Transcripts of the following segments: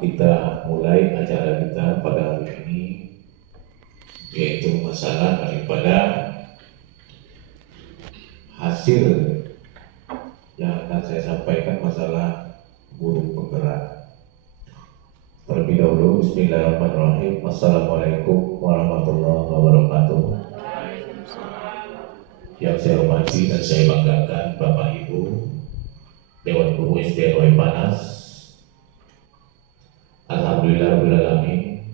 kita mulai acara kita pada hari ini, yaitu masalah daripada hasil yang akan saya sampaikan, masalah guru penggerak. Terlebih dahulu, bismillahirrahmanirrahim. Assalamualaikum warahmatullahi wabarakatuh. Yang saya hormati dan saya banggakan Bapak Ibu Dewan Guru SD Roy Panas. Alhamdulillahirrahmanirrahim.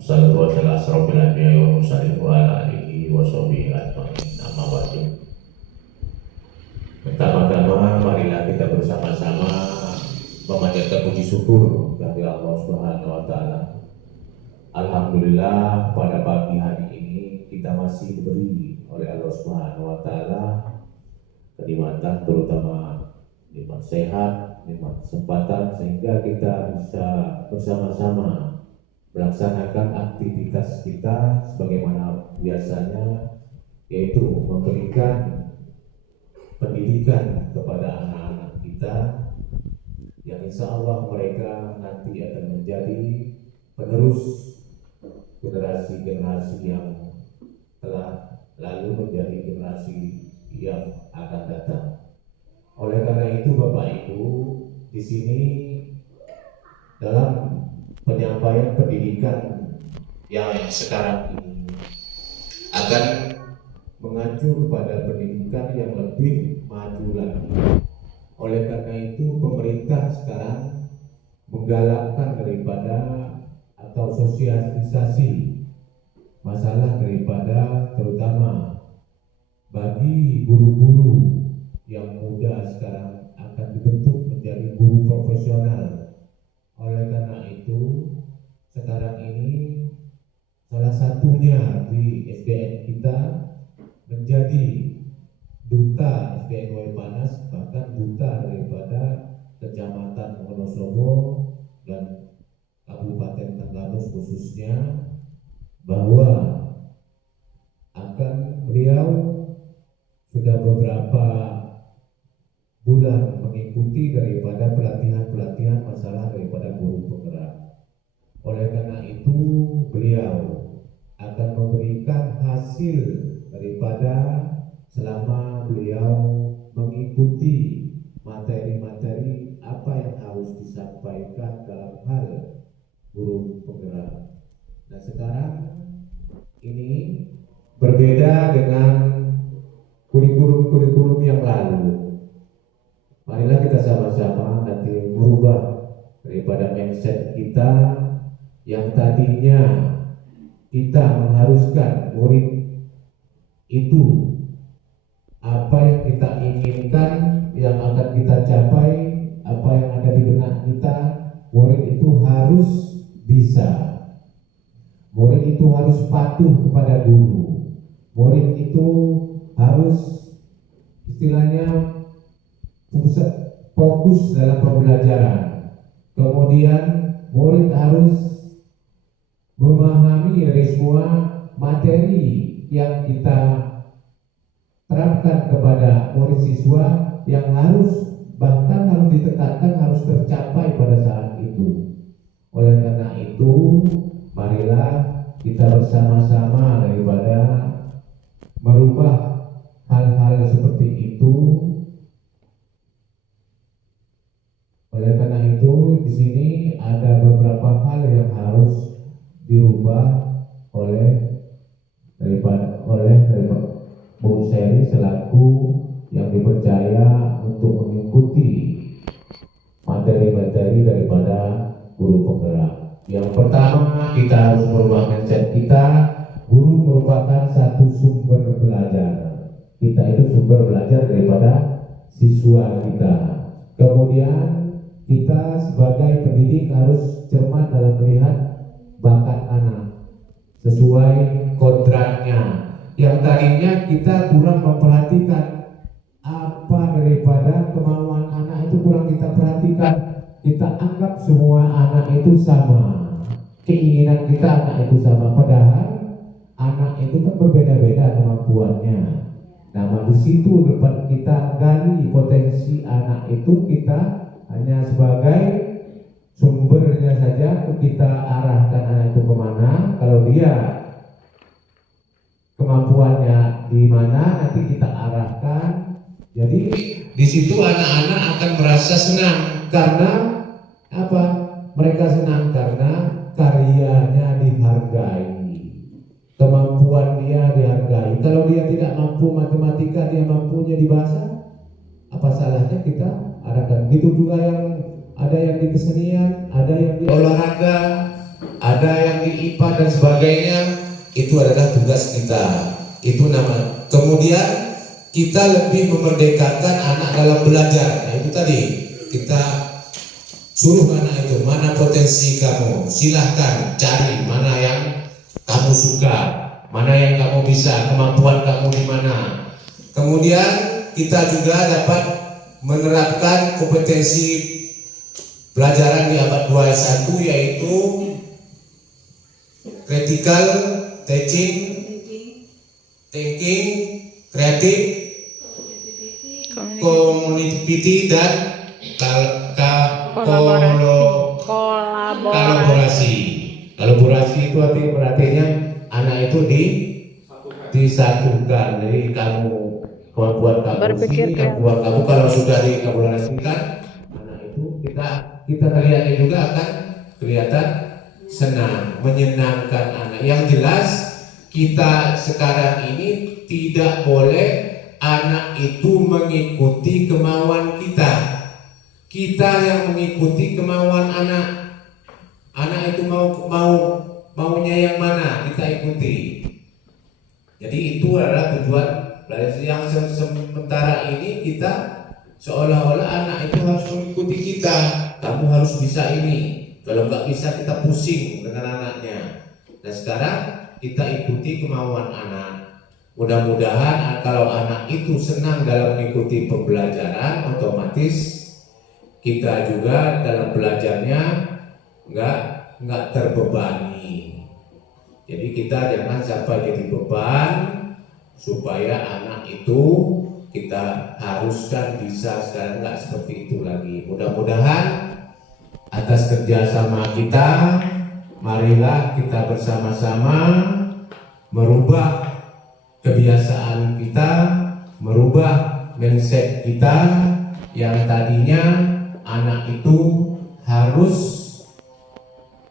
Wassalatu wassalamu ala asrofil anbiya'i wal mursalin wa ala alihi wa sahbihi ajma'in. Amma ba'du. Pertama-tama marilah kita bersama-sama memanjatkan puji syukur dari Allah Subhanahu wa taala. Alhamdulillah, pada pagi hari ini kita masih diberi oleh Allah Subhanahu wa taala kenikmatan, terutama nikmat sehat, nikmat kesempatan, sehingga kita bisa bersama-sama melaksanakan aktivitas kita sebagaimana biasanya, yaitu memberikan pendidikan kepada anak-anak kita yang insya Allah mereka nanti akan menjadi penerus generasi-generasi yang telah lalu menjadi generasi yang akan datang. Oleh karena itu, Bapak Ibu, di sini dalam penyampaian pendidikan yang sekarang ini akan mengacu kepada pendidikan yang lebih maju lagi. Oleh karena itu, pemerintah sekarang menggalakkan daripada atau sosialisasi masalah daripada terutama bagi guru-guru yang muda sekarang akan dibentuk menjadi guru profesional. Oleh karena itu, sekarang ini salah satunya di SDN kita menjadi duta SDN Roy Panas, bahkan duta daripada Kecamatan Wonosobo dan Kabupaten Tenggamus khususnya, bahwa akan beliau sudah beberapa bulan mengikuti daripada pelatihan-pelatihan masalah daripada guru penggerak. Oleh karena itu, beliau akan memberikan hasil daripada selama beliau mengikuti materi-materi apa yang harus disampaikan dalam hal guru penggerak. Nah, sekarang ini berbeda dengan kurikulum yang lalu. Marilah kita sama-sama nanti merubah daripada mindset kita yang tadinya kita mengharuskan murid itu apa yang kita inginkan, yang akan kita capai, apa yang ada di benak kita, murid itu harus bisa. Murid itu harus patuh kepada guru. Murid itu harus istilahnya fokus dalam pembelajaran. Kemudian murid harus memahami dari semua materi yang kita terapkan kepada murid siswa, yang harus bahkan harus ditekankan harus tercapai pada saat itu. Oleh karena itu, marilah kita bersama-sama daripada merubah hal-hal seperti itu. Oleh karena itu, di sini ada beberapa hal yang harus dirubah oleh Bung Seri selaku yang dipercaya untuk mengikuti materi-materi daripada guru penggerak. Yang pertama, kita harus merubah mindset kita. Guru merupakan satu sumber belajar. Kita itu sumber belajar daripada siswa kita. Kemudian kita sebagai pendidik harus cermat dalam melihat bakat anak sesuai kodratnya. Yang tadinya kita kurang memperhatikan apa daripada kemauan anak itu, kurang kita perhatikan. Kita anggap semua anak itu sama, keinginan kita anak itu sama, padahal anak itu kan berbeda-beda kemampuannya. Nah, di situ dapat kita gali potensi anak itu, kita hanya sebagai sumbernya kita arahkan anak itu kemana. Kalau dia kemampuannya di mana, nanti kita arahkan. Jadi di situ anak-anak akan merasa senang karena apa? Mereka senang karena karyanya dihargai, kemampuan dia dihargai. Kalau dia tidak mampu matematika, dia mampunya di bahasa, apa salahnya kita arahkan? Gitu juga yang ada yang di kesenian, ada yang di olahraga, ada yang di IPA dan sebagainya. Itu adalah tugas kita. Itu nama. Kemudian kita lebih memerdekakan anak dalam belajar. Nah itu tadi kita suruh anak itu, mana potensi kamu, silahkan cari mana yang kamu suka, mana yang kamu bisa, kemampuan kamu di mana. Kemudian kita juga dapat menerapkan kompetensi pelajaran di abad 21, yaitu critical thinking, kreatif, community dan kolaborasi itu artinya anak itu disatukan. Jadi kamu kemampuan kamu sini, kemampuan kamu kalau sudah dikolaborasikan, anak itu kita lihatnya juga akan kelihatan senang, menyenangkan anak. Yang jelas kita sekarang ini tidak boleh anak itu mengikuti kemauan kita. Kita yang mengikuti kemauan anak. Anak itu maunya yang mana, kita ikuti. Jadi itu adalah tujuan belajar. Yang sementara ini kita seolah-olah anak itu harus mengikuti kita. Kamu harus bisa ini. Kalau nggak bisa kita pusing dengan anaknya. Nah sekarang kita ikuti kemauan anak. Mudah-mudahan kalau anak itu senang dalam mengikuti pembelajaran, otomatis kita juga dalam belajarnya nggak terbebani. Jadi kita jangan sampai jadi beban, supaya anak itu kita haruskan bisa. Sekarang nggak seperti itu lagi. Mudah-mudahan atas kerjasama kita, marilah kita bersama-sama merubah kebiasaan kita, merubah mindset kita yang tadinya anak itu harus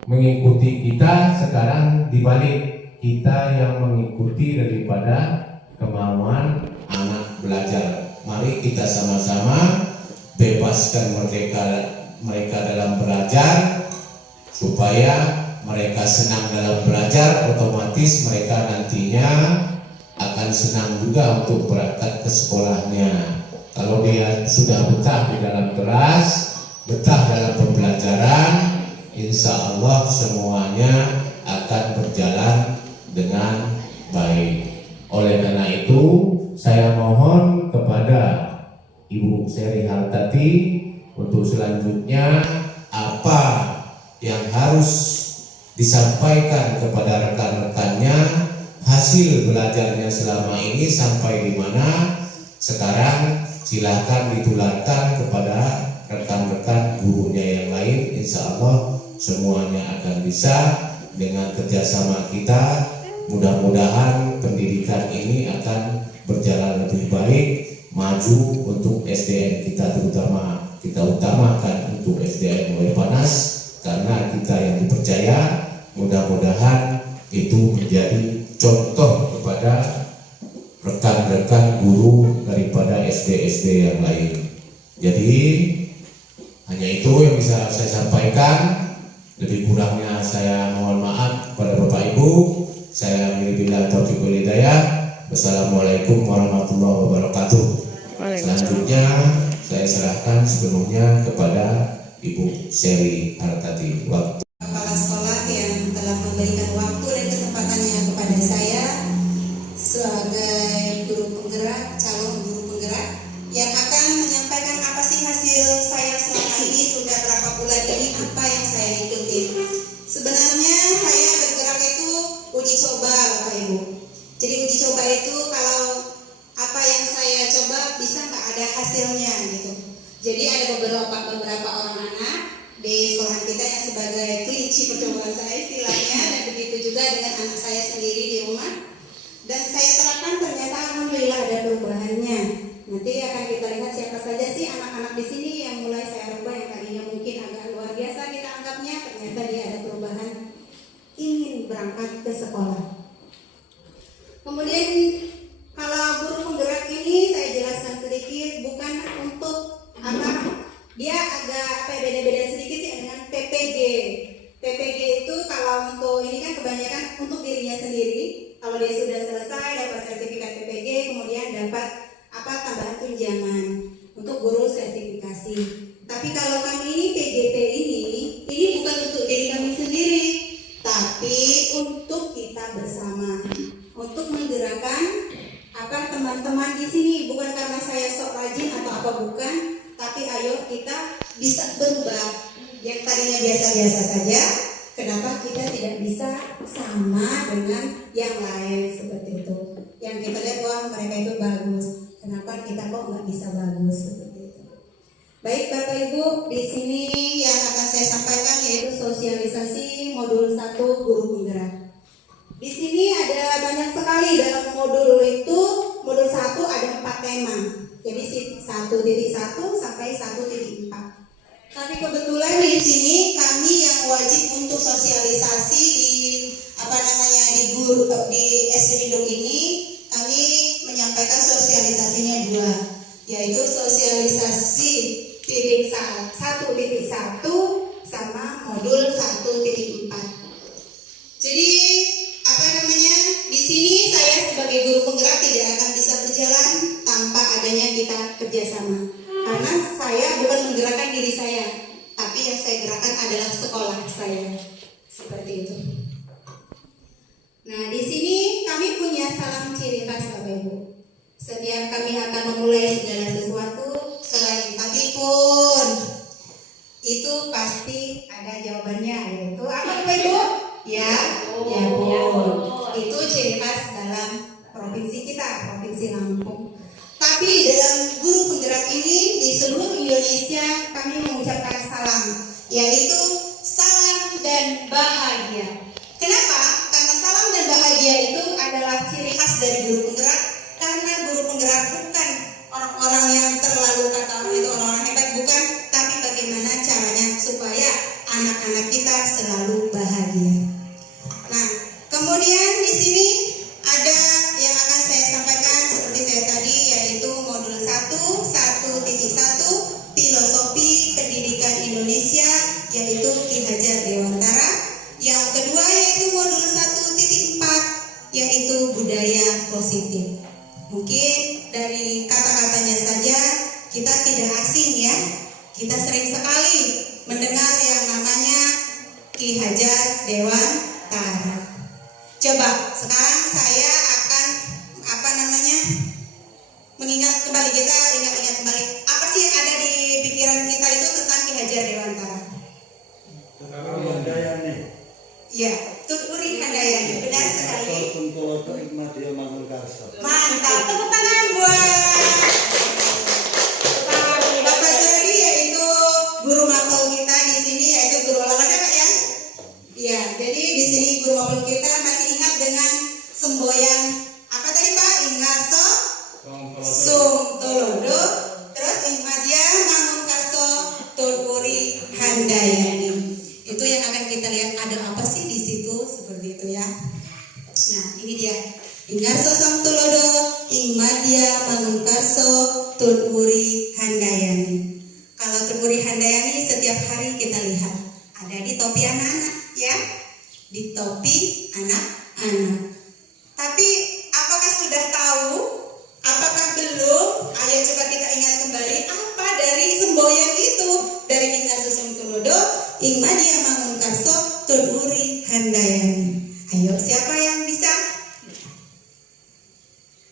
mengikuti kita, sekarang dibalik, kita yang mengikuti daripada kemauan anak belajar. Mari kita sama-sama bebaskan mereka dalam belajar, supaya mereka senang dalam belajar, otomatis mereka nantinya akan senang juga untuk berangkat ke sekolahnya. Kalau dia sudah betah di dalam kelas, betah dalam pembelajaran, insya Allah semuanya akan berjalan dengan baik. Oleh karena itu, saya mohon kepada Ibu Seri Hartati untuk selanjutnya apa yang harus disampaikan kepada rekan-rekannya, hasil belajarnya selama ini sampai di mana. Sekarang silakan ditularkan kepada rekan-rekan gurunya yang lain. Insya Allah semuanya akan bisa dengan kerjasama kita. Mudah-mudahan pendidikan ini akan berjalan lebih baik, maju untuk SDM kita, terutama kita utamakan untuk SDM mulai panas, karena kita yang dipercaya. Mudah-mudahan itu menjadi contoh kepada rekan-rekan guru daripada SD-SD yang lain. Jadi hanya itu yang bisa saya sampaikan. Lebih kurangnya saya mohon maaf pada Bapak Ibu. Saya bila taufiq wal hidayah. Wassalamualaikum warahmatullahi wabarakatuh. Selanjutnya saya serahkan sepenuhnya kepada Ibu Seri Hartati. Waktu Kepala sekolah yang telah memberikan waktu dan kesempatannya kepada saya sebagai guru penggerak, calon guru penggerak yang akan menyampaikan apa sih hasil saya selama ini, sudah berapa bulan ini, apa yang saya ikuti. Sebenarnya saya bergerak itu uji coba, Bapak Ibu. Jadi uji coba itu kalau apa yang saya coba bisa nggak ada hasilnya gitu. Jadi ada beberapa orang anak di sekolah sekolahan kita yang sebagai kelinci percobaan saya istilahnya, dan begitu juga dengan anak saya sendiri di rumah. Dan saya terapkan ternyata alhamdulillah ada perubahannya. Nanti akan kita lihat siapa saja sih anak-anak di sini yang mulai saya rubah, yang tadinya mungkin agak luar biasa kita anggapnya, ternyata dia ada perubahan, ingin berangkat ke sekolah. Kemudian kalau guru penggerak ini saya jelaskan sedikit, bukan untuk apa, dia agak beda-beda sedikit sih dengan PPG. PPG itu kalau untuk ini kan kebanyakan untuk dirinya sendiri. Kalau dia sudah selesai dapat sertifikat PPG, kemudian dapat tambahan tunjangan untuk guru sertifikasi. Tapi kalau kami ini PGP ini bukan untuk diri kami sendiri, tapi untuk kita bersama, untuk menggerakkan teman-teman di sini. Bukan karena saya sok rajin atau apa, bukan, tapi ayo kita bisa berubah. Yang tadinya biasa-biasa saja, kenapa kita tidak bisa sama dengan yang lain seperti itu? Yang kita lihat wah mereka itu bagus, kenapa kita kok nggak bisa bagus seperti itu? Baik Bapak Ibu, di sini yang akan saya sampaikan yaitu sosialisasi modul 1 guru penggerak. Di sini ada banyak sekali dalam modul itu. Modul 1 ada 4 tema. Jadi 1.1 sampai 1.4. Tapi kebetulan di sini kami yang wajib untuk sosialisasi di SD Induk ini, kami menyampaikan sosialisasinya 2, yaitu sosialisasi titik 1.1 sama modul 1.4. Jadi di sini saya sebagai guru penggerak tidak akan bisa berjalan tanpa adanya kita kerjasama. Karena saya bukan menggerakkan diri saya, tapi yang saya gerakkan adalah sekolah saya. Seperti itu. Nah, di sini kami punya salam ciri khas Bapak Ibu. Setiap kami akan memulai segala sesuatu, selain tapi pun itu pasti ada jawabannya, yaitu apa Bapak Ibu? Ya pun. Itu ciri khas dalam provinsi kita, Provinsi Lampung. Tapi dalam guru penggerak ini di seluruh Indonesia kami mengucapkan salam, yaitu salam dan bahagia. Kenapa? Karena salam dan bahagia itu adalah ciri khas dari guru penggerak. Karena guru penggerak bukan orang-orang yang terlalu kata orang itu orang-orang hebat, bukan. Tapi bagaimana caranya supaya anak-anak kita selalu bahagia. Nah, kemudian di sini ada yang akan saya sampaikan seperti saya tadi, yaitu modul 1.1 filosofi pendidikan Indonesia, yaitu Ki Hajar Dewantara. Yang kedua yaitu modul 1.4, yaitu budaya positif. Mungkin dari kata-katanya saja kita tidak asing ya. Kita sering sekali mendengar yang namanya Ki Hajar Dewantara. Coba sekarang saya akan mengingat kembali, kita ingat kembali apa sih yang ada di pikiran kita itu tentang Ki Hajar Dewantara. Handayani. Ya, Tuturi Handayani, benar sekali. Mantap, tepuk tangan buat Bapak Suri, yaitu guru mapel kita di sini, yaitu guru olahraga Pak ya. Ya, jadi di sini guru mapel kita masih ingat dengan semboyan apa tadi Pak? Ingarso Sung Tolodo, terus Ingmadya Mangunkarso Tuturi Handayani. Itu yang akan kita lihat ada apa sih di situ seperti itu ya. Nah, ini dia. Ingarso Sung Tolodo, Ingmadya Mangunkarso Tuturi Handayani. Kalau Tuturi Handayani setiap hari kita lihat ada di topi anak-anak ya. Di topi anak-anak. Tapi apakah sudah tahu? Apakah belum? Ayo coba kita ingat kembali apa dari semboyan itu, dari Ingarso Sung Tolodo, Ingmadya Mangunkarso Tuturi Handayani. Ayo siapa yang bisa?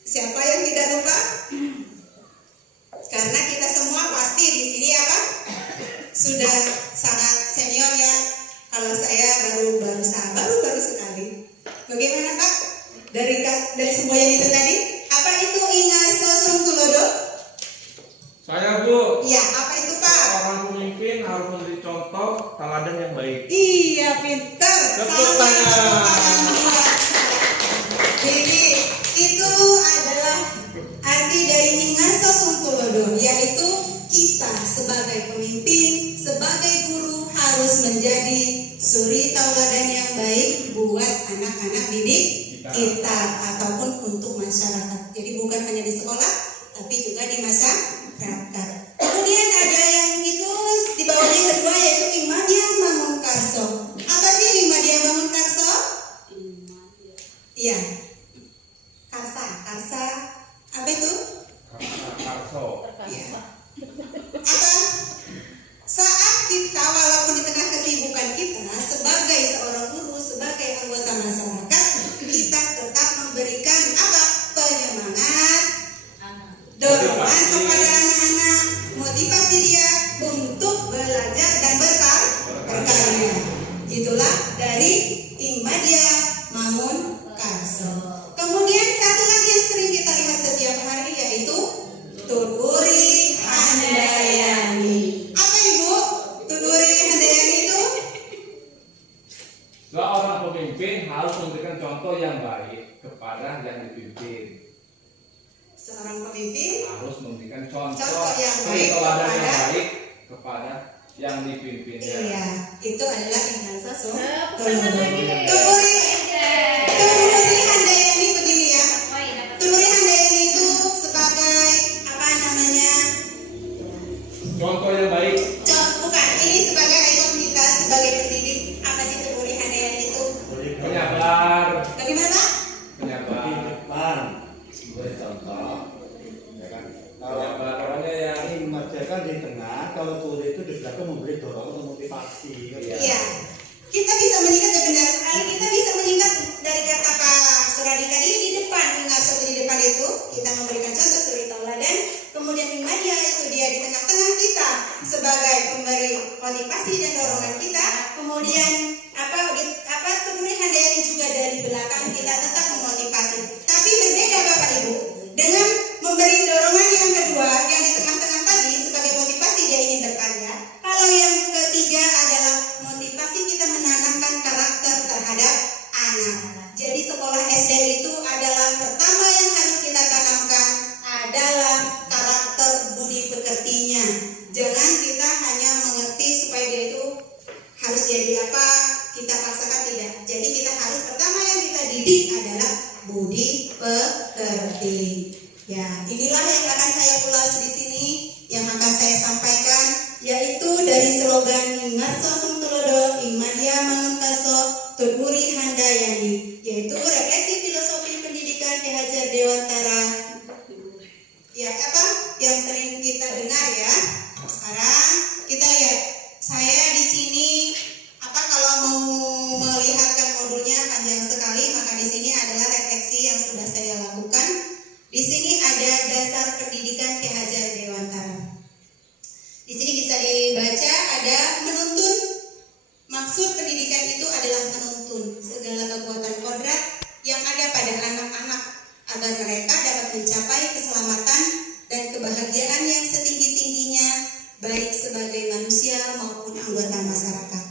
Siapa yang tidak lupa? Karena kita semua pasti di sini apa? Sudah sangat senior ya. Kalau saya baru sekali. Bagaimana Pak? Dari semboyan itu tadi? Apa itu Ingarso Sung Tolodo? Saya Bu. Ya, apa itu Pak? Orang pemimpin harus memberi contoh teladan orang yang baik. Iya, pintar. Tepuk Sama, tangan. tepuk tangan buat. Jadi itu adalah arti dari Ingarso Sungtulodo, yaitu kita sebagai pemimpin, sebagai guru harus menjadi suri tauladan yang baik buat anak-anak didik kita ataupun untuk masyarakat. Jadi bukan hanya di sekolah, tapi juga di masyarakat. Kemudian ada yang itu di bawahnya yang kedua yaitu Imadia Mangunkarso. Apa sih Imadia Mangunkarso? Iya. Karsa. Apa itu? Karso. Iya. Apa? Saat kita walaupun di tengah kesibukan kita sebagai seorang guru, sebagai anggota masyarakat, kita tetap memberikan apa? Penyemangat, dorongan kepada anak-anak, motivasi dia untuk belajar dan berkarya. Itulah dari Imadia Mangunkarso. Kemudian satu lagi yang sering kita lihat setiap hari yaitu Tuturi Handayani. Apa Ibu? Tuturi Handayani itu? Seorang pemimpin harus memberikan contoh yang baik kepada yang dipimpin. Seorang pemimpin Harus memberikan contoh yang baik teladan yang kepada- baik kepada yang dipimpinnya. Iya, itu adalah Ingarso Sungtulodo. Tuturi. Tuturi Handayani begini ya. Tuturi Handayani itu sebagai apa namanya? Contoh yang baik. Bukan, ini sebagai ikon kita sebagai pendidik. Apa sih Tuturi Handayani itu? Penyabar. Bagaimana Pak? Penyabar. depan beri contoh, ya kan? Kalau Penyabarannya yang ini mengajarkan di tengah, kalau turi itu di belakang memberi dorongan untuk motivasi. Kan? Iya. Kita bisa meningkat ya benar sekali. Kita bisa meningkat dari kata Pak Suradi tadi di depan, Ingarso di depan itu kita memberikan contoh suri tauladan. Kemudian Imadia itu dia di tengah-tengah kita sebagai pemberi motivasi dan dorongan kita. Kemudian apa Tuturi Handayani juga dari belakang kita tetap memotivasi. Tapi berbeda Bapak Ibu dengan memberi dorongan yang kedua yang di tengah-tengah tadi sebagai motivasi dia ingin berkarya. Kalau yang ketiga adalah motivasi kita menanamkan karakter terhadap anak. Jadi sekolah SD itu adalah pertama yang harus kita tanamkan adalah karakter budi pekertinya. Jangan kita hanya mengerti supaya dia itu harus jadi apa, kita paksakan tidak. Jadi kita harus pertama yang kita didik adalah budi pekerti. Ya, inilah yang akan saya ulas di sini, yang akan saya sampaikan, yaitu dari slogan Ingarso Sungtulodo, Imadia Mangunkarso, Tuturi Handayani, yaitu refleksi filosofi pendidikan Ki Hajar Dewantara. Ya, apa yang sering kita dengar ya. Sekarang kita lihat, saya di sini kalau mau melihatkan modulnya panjang sekali, maka di sini adalah refleksi yang sudah saya lakukan. Di sini ada dasar pendidikan Ki Hajar Dewantara. Di sini bisa dibaca ada menuntun. Maksud pendidikan itu adalah menuntun segala kekuatan kodrat yang ada pada anak-anak agar mereka dapat mencapai keselamatan dan kebahagiaan yang setinggi-tingginya baik sebagai manusia maupun anggota masyarakat.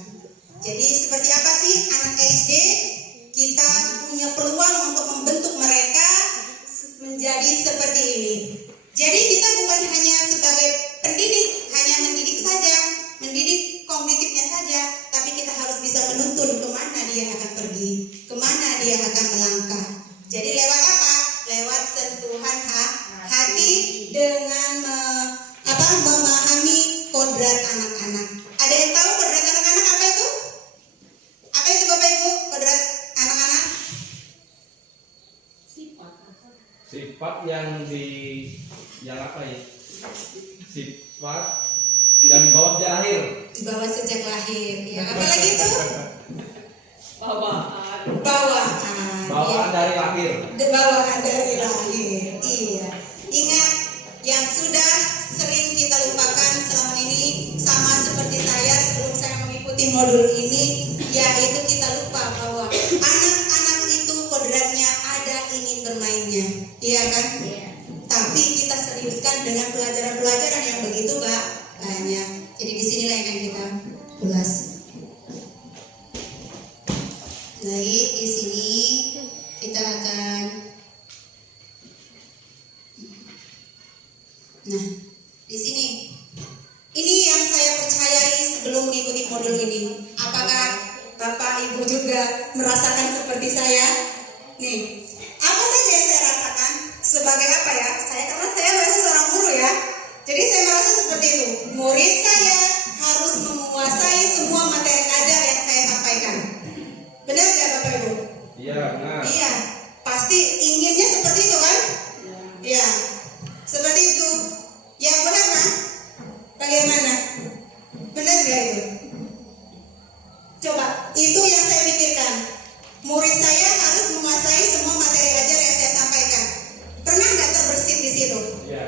Jadi seperti apa sih anak SD? Kita punya peluang untuk membentuk mereka menjadi seperti ini. Jadi kita bukan hanya sebagai pendidik, hanya mendidik saja, mendidik kognitifnya saja, tapi kita harus bisa menuntun kemana dia akan pergi, kemana dia akan melangkah. Jadi lewat apa? Lewat sentuhan hati dengan memahami kodrat anak-anak. Ada yang tahu kodrat anak-anak apa itu? Apa itu Bapak Ibu? Kodrat anak-anak? sifat yang apa ya? Sifat yang dibawa sejak lahir. Dibawa sejak lahir. Ya, apalagi itu? Bawaan. Bawaan Iya. dari lahir. Bawaan dari lahir. Iya. Ingat yang sudah sering kita lupakan selama ini, sama seperti saya sebelum saya mengikuti modul ini, yaitu kita lupa bahwa anak-anak itu kodratnya ada ingin bermainnya, iya kan? Tapi kita seriuskan dengan pelajaran-pelajaran yang begitu banyak. Jadi disinilah yang akan kita ulas. Baik, di sini kita akan di sini ini yang saya percayai sebelum mengikuti modul ini. Apakah Bapak Ibu juga merasakan seperti saya? Nih, apa saja yang saya rasakan? Sebagai apa ya? Karena saya merasa seorang guru ya. Jadi saya merasa seperti itu. Murid saya harus menguasai semua materi ajar yang saya sampaikan. Benar ya Bapak Ibu? Iya, benar. Iya, pasti inginnya seperti itu kan? Iya, seperti itu. Ya benar kan? Bagaimana? Benar gak itu? Coba, itu yang saya pikirkan. Murid saya harus menguasai semua materi ajar yang saya sampaikan. Pernah nggak terbersit di situ? Iya.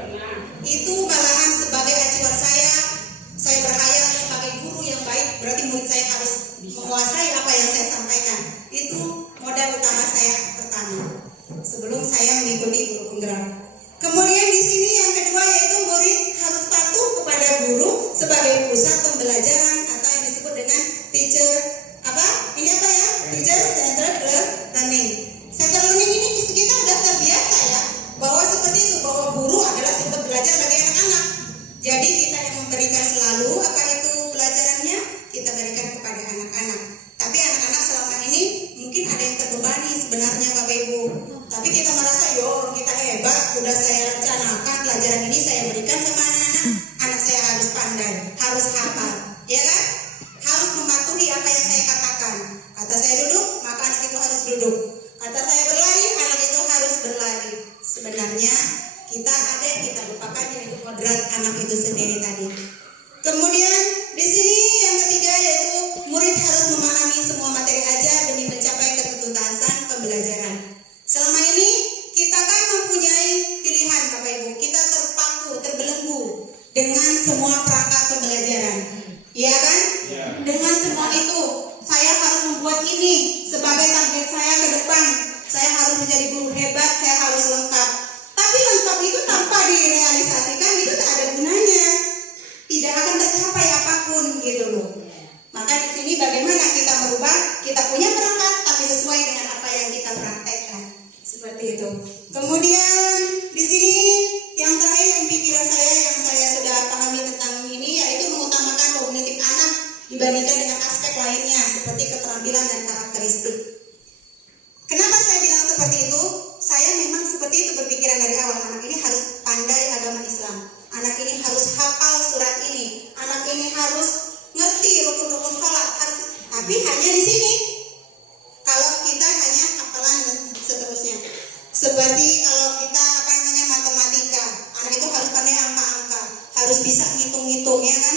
Itu malahan sebagai acuan saya berkhayal sebagai guru yang baik, berarti murid saya harus menguasai apa yang saya sampaikan. Itu modal utama saya pertama sebelum saya mengikuti guru penggerak. Kemudian di sini yang kedua yaitu murid harus patuh kepada guru sebagai pusat pembelajaran atau yang disebut dengan teacher centered learning. Centered learning ini kita sudah terbiasa ya bahwa seperti itu, bahwa guru adalah sumber belajar bagi anak-anak. Jadi kita yang memberikan selalu apa itu pelajarannya kita berikan kepada anak-anak. Tapi anak-anak selama ini mungkin ada yang terbebani sebenarnya Bapak Ibu. Tapi kita merasa kita hebat, sudah saya rencanakan pelajaran ini saya berikan sama anak-anak. Anak saya harus pandai, harus hafal, ya kan? Harus mematuhi apa yang saya katakan. Kata saya duduk, maka anak itu harus duduk. Kata saya berlari, anak itu harus berlari. Sebenarnya kita lupakan yaitu kodrat anak itu sendiri tadi. Kemudian di sini yang ketiga yaitu murid harus memahami semua materi ajar demi mencapai ketuntasan pembelajaran. Selama ini kita kan mempunyai pilihan Bapak Ibu, kita terpaku, terbelenggu dengan semua perangkat pembelajaran. Iya kan? Iya. Dengan semua itu saya harus membuat ini sebagai target saya ke depan. Saya harus menjadi guru hebat, saya harus lengkap. Tapi lengkap itu tanpa direalisasikan itu tak ada gunanya. Tidak akan tercapai apapun gitu loh. Maka di sini bagaimana kita merubah? Kita punya perangkat tapi sesuai dengan apa yang kita praktekkan. Seperti itu. Kemudian di sini yang terakhir yang pikiran saya yang saya sudah pahami tentang ini yaitu mengutamakan kognitif anak dibandingkan dengan aspek lainnya seperti keterampilan dan karakteristik. Kenapa saya bilang seperti itu? Saya memang seperti itu berpikiran dari awal. Anak ini harus pandai agama Islam. Anak ini harus hafal surat ini. Anak ini harus ngerti rukun-rukun salat. Tapi hanya di sini. Kalau kita hanya hafalan dan seterusnya. Seperti kalau kita matematika. Anak itu harus pandai angka-angka. Harus bisa ngitung-ngitung ya kan?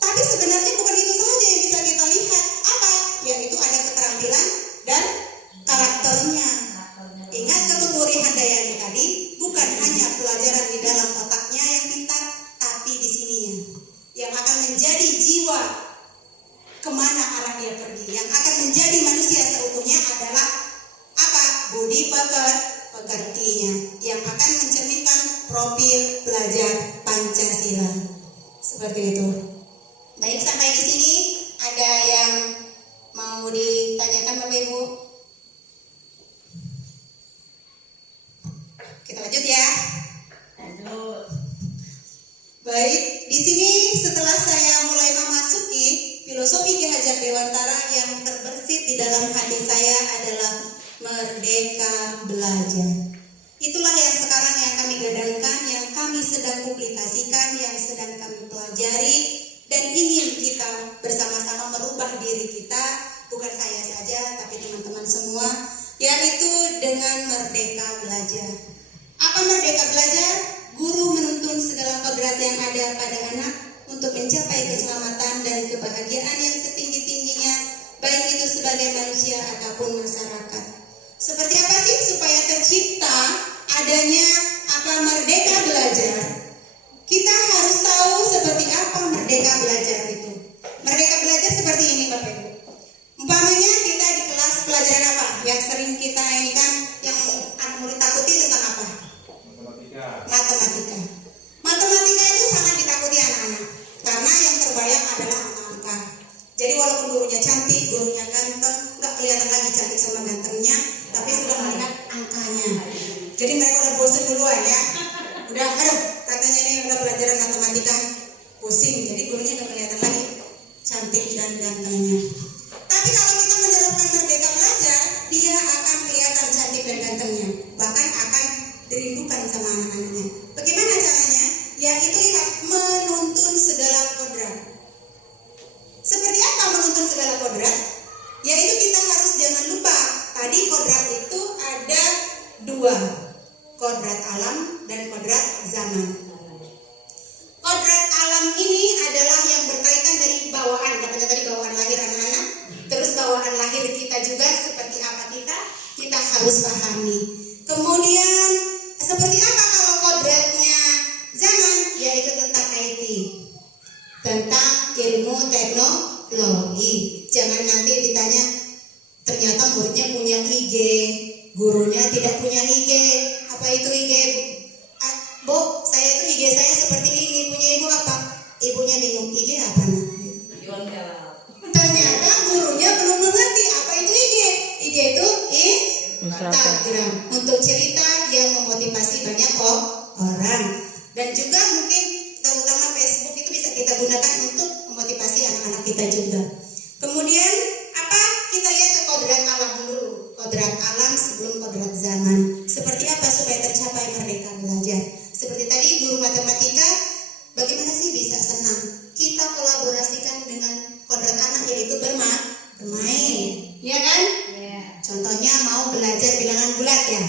Tapi sebenarnya bukan itu saja yang bisa kita lihat. Apa? Yaitu ada keterampilan dan karakternya. Ingat ketuturi handayani tadi, bukan hanya pelajaran di dalam otaknya yang pintar, tapi di sininya. Yang akan menjadi jiwa kemana arah dia pergi. Yang akan menjadi manusia seutuhnya adalah apa? Budi pekertinya. Yang akan mencerminkan profil pelajar Pancasila. Seperti itu. Baik, sampai di sini ada yang mau ditanyakan Bapak Ibu? Kita lanjut ya. Lanjut. Baik, di sini setelah saya mulai memasuki filosofi Ki Hajar Dewantara yang terbersit di dalam hati saya adalah merdeka belajar. Itulah yang sekarang yang kami gadangkan, yang kami sedang publikasikan, yang sedang kami pelajari dan ingin kita bersama-sama merubah diri kita, bukan saya saja tapi teman-teman semua, yaitu dengan merdeka belajar. Apa merdeka belajar? Guru menuntun segala kodrat yang ada pada anak untuk mencapai keselamatan dan kebahagiaan yang setinggi-tingginya, baik itu sebagai manusia ataupun masyarakat. Seperti apa sih supaya tercipta adanya apa merdeka belajar? Kita harus tahu seperti apa merdeka belajar itu. Merdeka belajar seperti ini Bapak Ibu. Umpamanya kita di kelas pelajaran apa? Yang sering kita ini kan yang anak murid takuti tentang apa? Matematika. Matematika itu sangat ditakuti anak-anak karena yang terbayang adalah angka-angka. Jadi Jadi walaupun gurunya cantik, gurunya ganteng, nggak kelihatan lagi cantik sama gantengnya, tapi sudah melihat angkanya. Jadi mereka udah bosan duluan ya. Udah, aduh, katanya ini udah pelajaran matematika pusing. Jadi gurunya nggak kelihatan lagi cantik dan gantengnya. Tapi kalau kita menerapkan Merdeka Belajar, dia akan kelihatan cantik dan gantengnya. Bahkan akan dirindukan sama anak-anaknya. Bagaimana caranya? Yaitu lihat menuntun segala kodrat. Seperti apa menuntun segala kodrat? Yaitu kita harus jangan lupa, tadi kodrat itu ada dua, kodrat alam dan kodrat zaman. Kodrat alam ini adalah yang berkaitan dari bawaan, katanya tadi bawaan lahir anak-anak, terus bawaan lahir kita juga seperti apa kita harus pahami. Kemudian seperti apa kalau kodratnya zaman, yaitu tentang IT, tentang ilmu teknologi. Jangan nanti ditanya, ternyata muridnya punya IG, gurunya tidak punya IG. Apa itu IG? Bu, saya itu IG saya seperti ini, punya ibu apa? Ibunya bingung, IG apa nak? Ternyata gurunya belum mengerti apa itu IG. IG itu Instagram, untuk cerita yang memotivasi banyak orang. Dan juga mungkin terutama Facebook itu bisa kita gunakan untuk memotivasi anak-anak kita juga. Kemudian apa? Kita lihat ke kodrat alam dulu. Kodrat alam sebelum kodrat zaman. Seperti apa supaya tercapai Merdeka Belajar? Seperti tadi guru matematika, bagaimana sih bisa senang? Kita kolaborasikan dengan kodrat anak, yaitu bermain, ya kan? Contohnya mau belajar bilangan bulat ya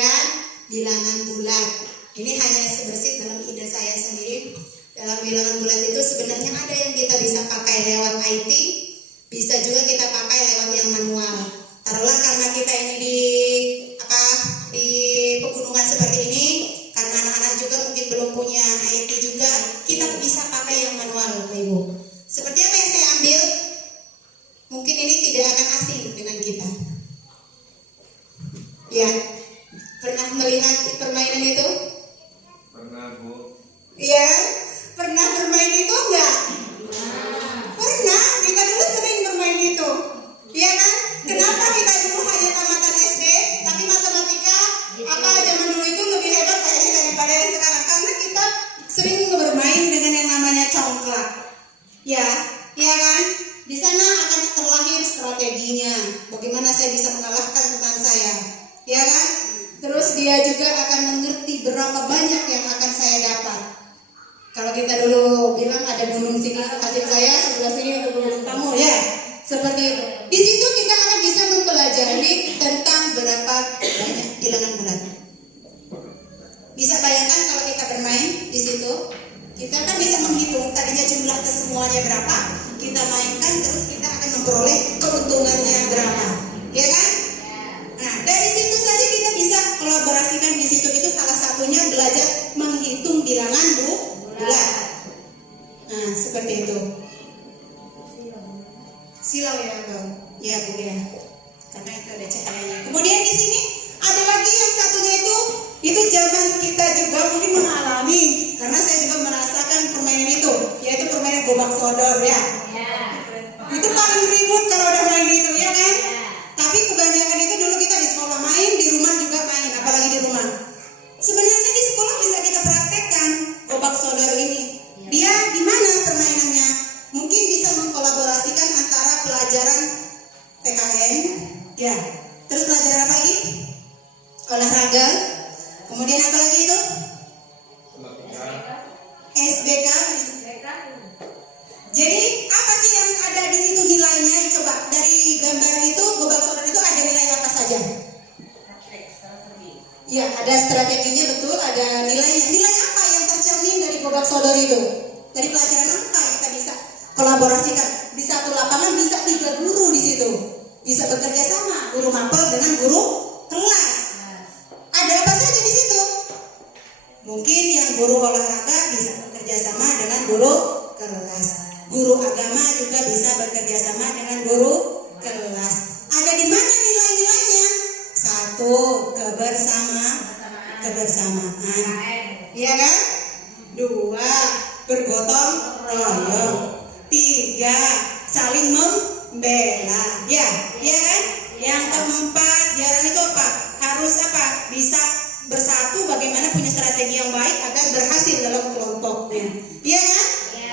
kan? Bilangan bulat. Ini hanya sebersih dalam ide saya sendiri. Dalam bilangan bulat itu sebenarnya ada yang kita bisa pakai lewat IT, bisa juga kita pakai lewat yang manual. Taruhlah karena kita ini di pegunungan seperti ini, karena anak-anak juga mungkin belum punya IT juga, kita bisa pakai yang manual, Bapak Ibu. Seperti apa yang saya ambil, mungkin ini tidak akan asing dengan kita. Ya, pernah melihat permainan itu? Pernah, Bu. Iya, pernah bermain itu enggak? Pernah, kita dulu sering bermain itu. Iya kan? Kenapa kita dulu hanya tamatan SD, tapi matematika apa zaman dulu itu lebih hebat kayaknya daripada yang sekarang, karena kita sering bermain dengan yang namanya congklak. Ya kan? Di sana akan terlahir strateginya. Bagaimana saya bisa mengalahkan teman saya? Ya kan? Terus dia juga akan mengerti berapa banyak yang akan saya dapat. Kalau kita dulu bilang ada gunung sini hasil saya, sebelah sini ada gunung kamu, ya. Seperti itu. Di situ kita akan bisa mempelajari tentang berapa banyak bilangan bulat. Bisa bayangkan kalau kita bermain di situ, kita kan bisa menghitung tadinya jumlah kesemuanya berapa, kita mainkan terus kita akan memperoleh keuntungannya berapa, ya kan? Nah, dari situ saja kita bisa kolaborasikan di situ. Itu salah satunya belajar menghitung bilangan bulat. Nah, seperti itu. Silau ya, Bang. Ya, Bu ya. Karena itu ada cahayanya. Kemudian di sini ada lagi yang satunya itu zaman kita juga mungkin mengalami, karena saya juga merasakan permainan itu, yaitu permainan gobak sodor ya. Itu paling ribut kalau udah main itu, ya kan? Tapi kebanyakan itu dulu kita di sekolah main, di rumah juga main, apalagi di rumah. Sebenarnya di sekolah bisa kita praktekkan gobak sodor ini. Dia di mana permainannya? Mungkin bisa mengkolaborasikan antara pelajaran PKN, ya. Terus pelajaran apa lagi? Olahraga. Kemudian apa lagi itu? SBK. Jadi apa sih yang ada di situ nilainya? Coba dari gambar itu, gobak sodor itu ada nilai apa saja? Ya, ada strateginya, betul, ada nilainya. Nilai apa yang tercermin dari gobak sodor itu? Dari pelajaran apa kita bisa kolaborasikan? Di satu lapangan bisa 3 guru di situ. Bisa bekerja sama, guru mapel dengan guru kelas. Ada apa saja di situ? Mungkin yang guru olahraga bisa bekerja sama dengan guru kelas. Guru agama juga bisa bekerja sama dengan guru kelas. Ada di mana nilai-nilainya? 1, kebersamaan. Iya kan? 2, bergotong royong. 3, saling membela, ya kan? Yang keempat, diaran itu apa? Harus apa? Bisa bersatu, bagaimana punya strategi yang baik agar berhasil dalam kelompoknya, ya kan?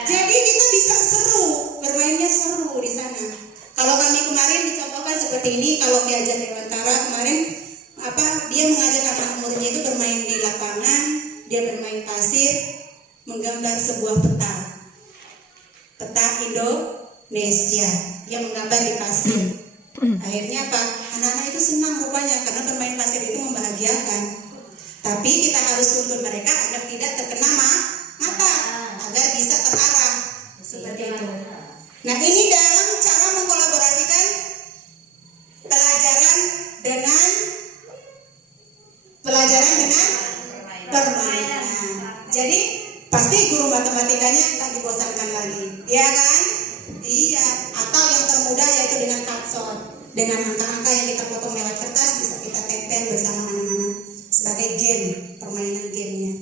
Jadi kita bisa seru, bermainnya seru di sana. Kalau kami kemarin dicontohkan seperti ini, kalau Ki Hajar Dewantara kemarin dia mengajak anak muridnya itu bermain di lapangan, dia bermain pasir, menggambar sebuah peta Indonesia yang menggambar di pasir. Akhirnya anak-anak itu senang rupanya karena bermain pasir itu membahagiakan. Tapi kita harus tuntut mereka agar tidak terkena mata, agar bisa terarah seperti itu. Nah, ini dalam cara mengkolaborasikan pelajaran dengan permainan. Jadi pasti guru matematikanya tak dibosankan lagi, ya kan? Iya. Atau yang termudah yaitu dengan kapsot, dengan angka-angka yang kita potong lewat kertas bisa kita tempel bersama anak-anak sebagai game, permainan gamenya.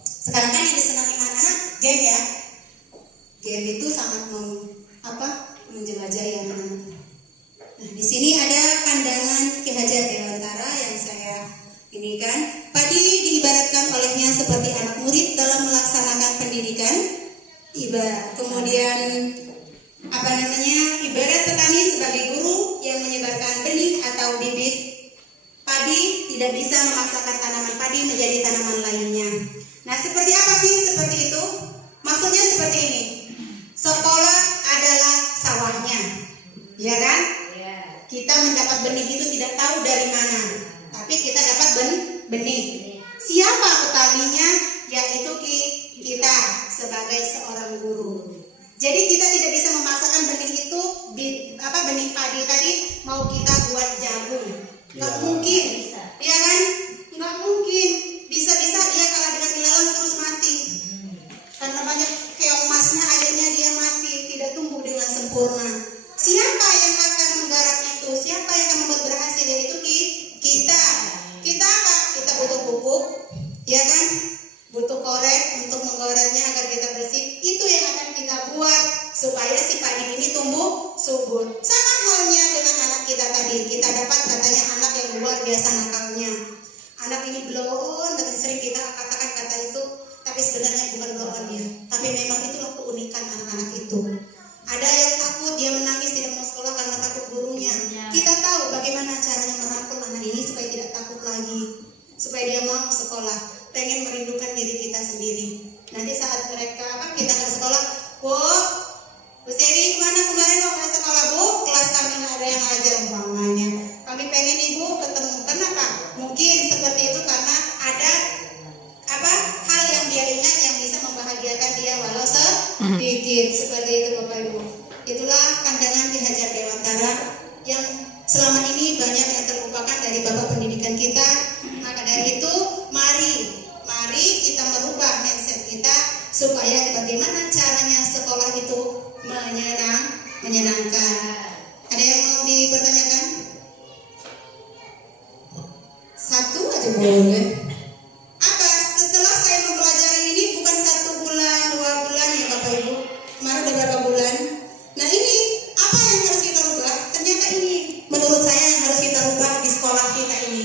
Sekarang kan yang disenangi anak-anak game ya. Game itu sangat menjelajahi anak-anak. Nah, di sini ada pandangan Ki Hajar Dewantara yang saya ini kan, padi diibaratkan olehnya seperti anak murid dalam melaksanakan pendidikan. Kemudian ibarat petani sebagai guru yang menyebarkan benih atau bibit padi, tidak bisa memaksakan tanaman padi menjadi tanaman lainnya. Nah, seperti apa sih seperti itu? Maksudnya seperti ini. Sekolah adalah sawahnya, ya kan? Kita mendapat benih itu tidak tahu dari mana, tapi kita dapat benih. Siapa petaninya? Yaitu kita sebagai seorang guru. Jadi kita tidak bisa memaksakan benih itu, benih padi tadi mau kita buat jagung. Nggak mungkin, ya kan? Nggak mungkin. Bisa-bisa dia kalah dengan ilalang terus mati. Karena banyak keong emasnya, akhirnya dia mati, tidak tumbuh dengan sempurna. Siapa yang akan menggarap itu? Siapa yang akan membuat berhasil? Yaitu kita. Kita apa? Kita butuh pupuk, ya kan? Butuh korek untuk menggoretnya agar kita bersih. Itu yang akan kita buat supaya si padi ini tumbuh subur. Sama halnya dengan anak kita tadi. Kita dapat katanya anak yang luar biasa nakalnya. Anak ini blow-on, sering kita katakan kata itu, tapi sebenarnya bukan blow-on dia. Tapi memang itulah keunikan anak-anak itu. Ada yang takut, dia menangis tidak mau sekolah karena takut gurunya. Kita tahu bagaimana caranya merangkul anak ini supaya tidak takut lagi, supaya dia mau sekolah, pengen merindukan diri kita sendiri. Nanti saat mereka kita nggak sekolah, Bu Seri kemana kemarin mau sekolah Bu? Kelas kami nggak ada yang ngajar umpamanya. Kami pengen Ibu ketemu. Kenapa? Mungkin seperti itu karena ada hal yang dia ingat yang bisa membahagiakan dia walau sedikit. Seperti itu Bapak Ibu. Itulah pandangan Ki Hajar Dewantara yang selama ini banyak yang terlupakan dari Bapak pendidikan kita. Maka dari itu mari kita merubah mindset kita supaya bagaimana caranya sekolah itu menyenangkan. Ada yang mau dipertanyakan? Satu aja boleh. Setelah saya mempelajari ini bukan 1 bulan, 2 bulan ya Bapak Ibu. Kemarin udah berapa bulan? Nah, ini apa yang harus kita rubah? Ternyata ini menurut saya yang harus kita rubah di sekolah kita ini.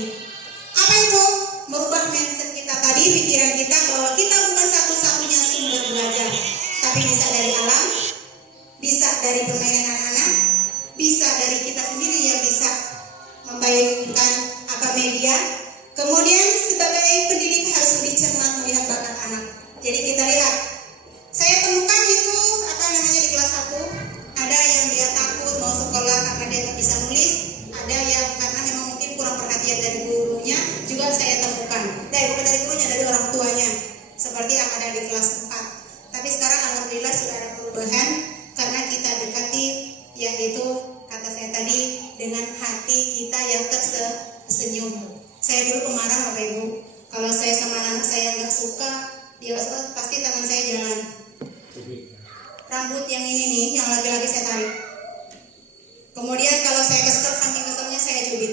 Apa itu? Merubah mindset kita tadi, pikiran kita bahwa kita bukan satu-satunya sumber belajar, tapi bisa dari alam, bisa dari permainan anak-anak, bisa dari kita sendiri yang bisa membayangkan media. Kemudian sebagai pendidik harus lebih cermat melihat bakat anak. Jadi kita lihat, saya temukan itu di kelas 1, ada yang dia takut mau sekolah karena dia nggak bisa nulis, ada yang karena memang mungkin kurang perhatian dari gurunya, juga saya temukan. Bukan dari gurunya, dari orang tuanya. Seperti yang ada di kelas 4. Tapi sekarang alhamdulillah sudah ada perubahan karena kita dekati, yaitu kata saya tadi, dengan hati kita yang tersenyum. Saya dulu pemarah Bapak Ibu. Kalau saya sama anak saya nggak suka, dia pasti tangan saya jalan. Rambut yang ini nih, yang laki-laki saya tarik. Kemudian kalau saya kesel, saking keselnya saya cubit.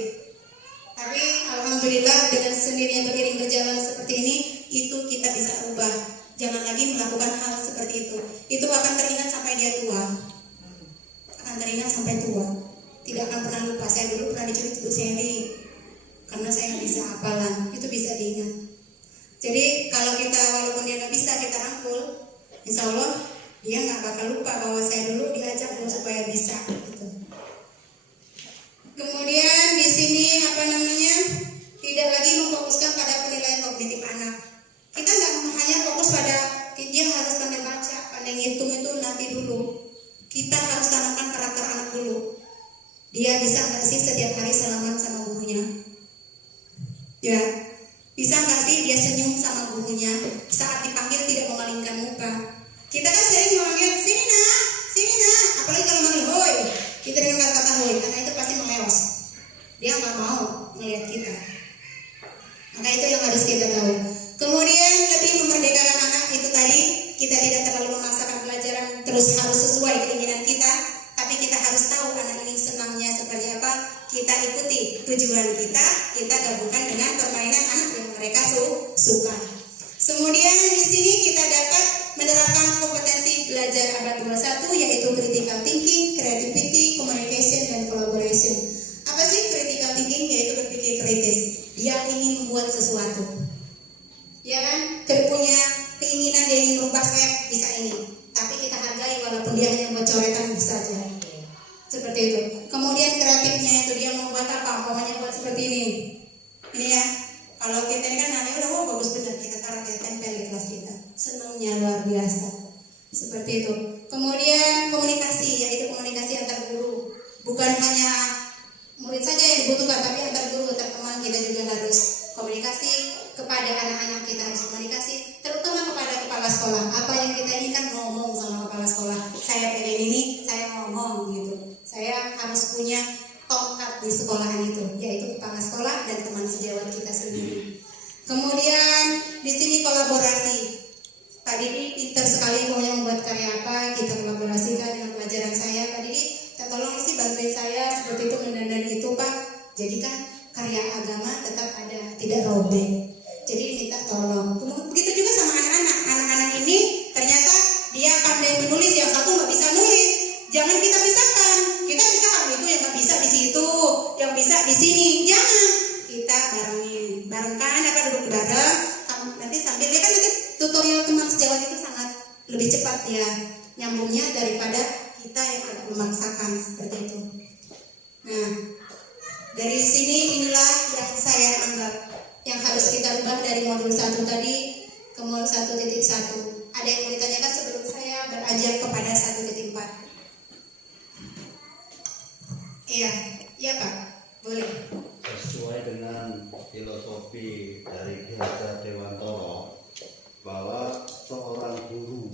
Tapi alhamdulillah dengan sendirinya beriring berjalan seperti ini, itu kita bisa ubah. Jangan lagi melakukan hal seperti itu. Itu akan teringat sampai dia tua. teringat sampai tua. Tidak akan pernah lupa. Saya dulu pernah diculik Bu Sally karena saya nggak bisa hafalan, itu bisa diingat. Jadi kalau kita walaupun dia nggak bisa kita rangkul, insya Allah dia nggak bakal lupa bahwa saya dulu diajak supaya bisa. Gitu. Kemudian di sini tidak lagi memfokuskan pada penilaian kognitif anak. Kita nggak hanya fokus pada dia harus pandai baca, pandai ngitung itu nanti dulu. Kita harus tanamkan karakter anak dulu. Dia bisa nggak sih setiap hari salaman sama gurunya? Ya, bisa nggak sih dia senyum sama gurunya saat dipanggil tidak memalingkan muka? Kita kan sering memanggil sini nak, apalagi kalau manggil hoi, kita dengan kata-kata hoi, karena itu pasti meleos. Dia nggak mau melihat kita. Maka itu yang harus kita tahu. Kemudian lebih memerdekakan anak itu tadi, kita tidak terlalu memaksakan pelajaran terus harus sesuai keinginan kita, tapi kita harus tahu anak ini senangnya seperti apa. Kita ikuti tujuan kita gabungkan dengan permainan anak yang mereka suka. Kemudian di sini kita dapat menerapkan kompetensi belajar abad 21 yaitu critical thinking, creativity, communication, dan collaboration. Apa sih critical thinking? Yaitu berpikir kritis. Dia ingin membuat sesuatu. Ya kan? Punya keinginan dia ingin merubah saya bisa ini. Tapi kita hargai walaupun dia hanya buat coretan saja. Seperti itu. Kemudian kreatifnya itu dia mau buat apa? Pokoknya buat seperti ini. Ini ya. Kalau kita ini kan nanya udah bagus benar, kita taruh kita tempel di kelas kita. Senangnya luar biasa. Seperti itu. Kemudian komunikasi, yaitu komunikasi antar guru. Bukan hanya murid saja yang dibutuhkan, tapi antar guru, antar teman kita juga harus komunikasi. Kepada anak-anak kita harus komunikasi, terutama kepada kepala sekolah. Apa yang kita inginkan ngomong sama kepala sekolah. Saya pengen ini, saya ngomong gitu. Saya harus punya tongkat di sekolahan itu, yaitu kepala sekolah dan teman sejawat kita sendiri. Kemudian di sini kolaborasi. Pak Didi pintar sekali mau membuat karya apa, kita kolaborasikan dengan pelajaran saya. Pak Didi, tolong sih bantuin saya seperti itu mendandan itu Pak. Jadikan karya agama tetap ada, tidak robek. Jadi minta tolong. Begitu juga sama anak-anak. Anak-anak ini ternyata dia pandai menulis, yang satu nggak bisa nulis. Jangan kita pisahkan. Kita pisahkan itu yang nggak bisa di situ, yang bisa di sini. Jangan. Kita barengkan apa duduk bareng. Nanti sambil dia kan nanti tutorial teman sejawat itu sangat lebih cepat ya nyambungnya daripada kita yang agak memaksakan seperti itu. Nah, dari sini inilah yang saya anggap yang harus kita ubah dari modul 1 tadi ke modul 1.1. Ada yang mau ditanyakan sebelum saya beranjak kepada 1.4? Iya Pak, boleh. Sesuai dengan filosofi dari Ki Hajar Dewantoro bahwa seorang guru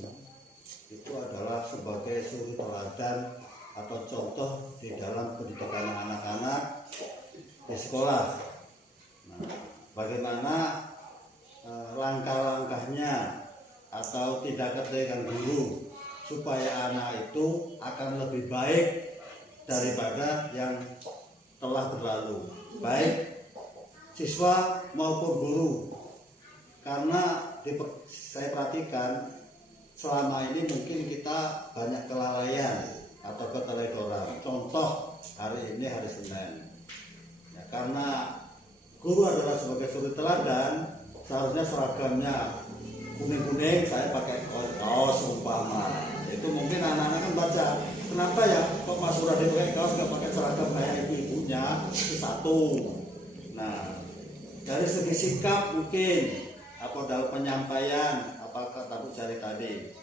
itu adalah sebagai suri teladan atau contoh di dalam pendidikan anak-anak di sekolah. Nah, bagaimana langkah-langkahnya atau tindakan guru supaya anak itu akan lebih baik daripada yang telah berlalu, baik siswa maupun guru. Karena saya perhatikan selama ini mungkin kita banyak kelalaian atau keteledoran. Contoh hari ini hari Senin ya, karena guru adalah sebagai suri teladan, seharusnya seragamnya kuning-kuning, saya pakai kaos umpama. Itu mungkin anak-anak kan baca, kenapa ya kok Mas Suradi pakai kaos nggak pakai seragam kayak ibu-ibunya? Itu satu. Nah, dari segi sikap mungkin apa dalam penyampaian apa kata Bu Jari tadi.